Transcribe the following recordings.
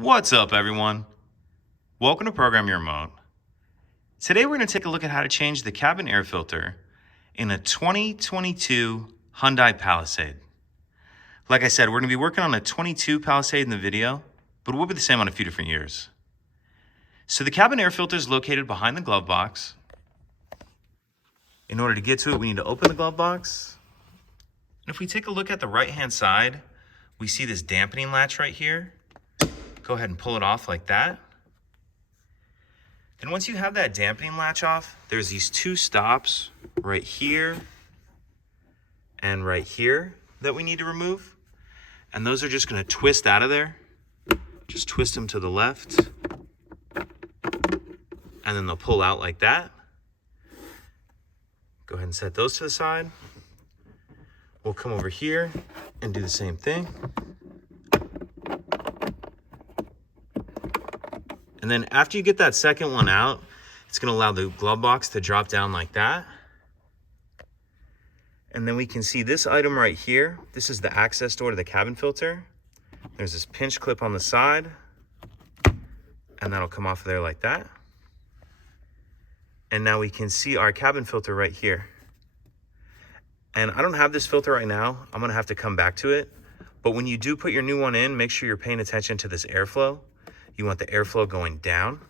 What's up, everyone? Welcome to Program Your Remote. Today we're going to take a look at how to change the cabin air filter in a 2022 Hyundai Palisade. Like I said, we're going to be working on a 22 Palisade in the video, but we'll be the same on a few different years. So the cabin air filter is located behind the glove box. In order to get to it, we need to open the glove box. And if we take a look at the right-hand side, we see this dampening latch right here. Go ahead and pull it off like that. Then once you have that dampening latch off, there's these two stops right here and right here that we need to remove. And those are just going to twist out of there. Just twist them to the left. And then they'll pull out like that. Go ahead and set those to the side. We'll come over here and do the same thing. And then after you get that second one out, it's going to allow the glove box to drop down like that. And then we can see this item right here. This is the access door to the cabin filter. There's this pinch clip on the side, and that'll come off of there like that. And now we can see our cabin filter right here. And I don't have this filter right now. I'm going to have to come back to it. But when you do put your new one in, make sure you're paying attention to this airflow. You want the airflow going down.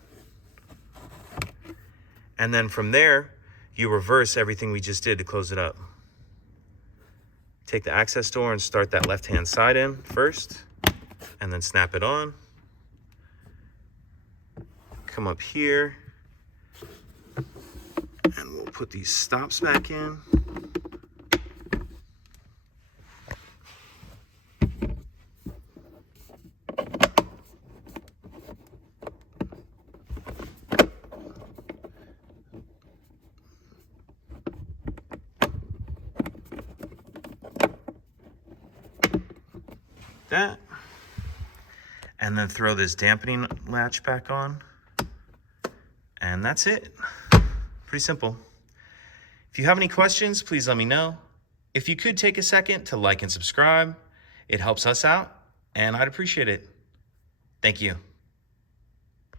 And then from there, you reverse everything we just did to close it up. Take the access door and start that left-hand side in first, and then snap it on. Come up here, and we'll put these stops back in. That, and then throw this dampening latch back on, and that's it. Pretty simple. If you have any questions, please let me know. If you could take a second to like and subscribe, it helps us out, and I'd appreciate it. Thank you.